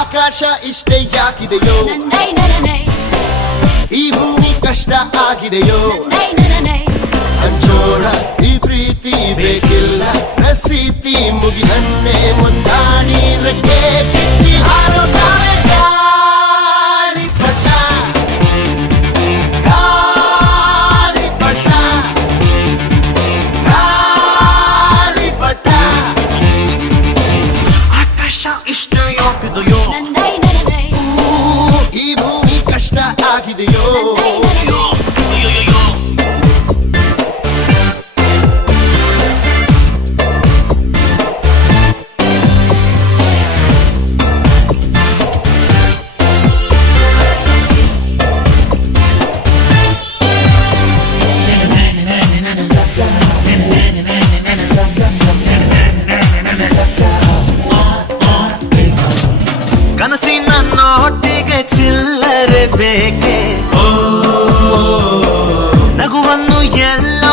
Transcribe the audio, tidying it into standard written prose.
ಆಕಾಶ ಇಷ್ಟೇ ಯಾಕಿದೆಯೋ, ಈ ಭೂಮಿ ಕಷ್ಟ ಆಗಿದೆಯೋ, ಹಂಚೋಳ ಈ ಪ್ರೀತಿ ಬೇಕಿಲ್ಲ, ರಸೀತಿ ಮುಗಿದನ್ನೇ ಮುಂದಾಡಿ ರೆಕ್ಕೆ ಕಿಚ್ಚಿ ಹಾರುತ್ತಾರೆ ಗಾಳಿಪಟ, ಗಾಳಿಪಟ, ಗಾಳಿಪಟ. ಆಕಾಶ ಇಷ್ಟೇ ಯಾಕಿದೆಯೋ, ಈ ಭೂಮಿ ಕಷ್ಟ ಆಗಿದೆಯೋ. ಕನಸಿನ ನೋಟಿಗೆ ಚಿಲ್ಲರೆ ಬೇಕೆ, ನಗುವನ್ನು ಎಲ್ಲ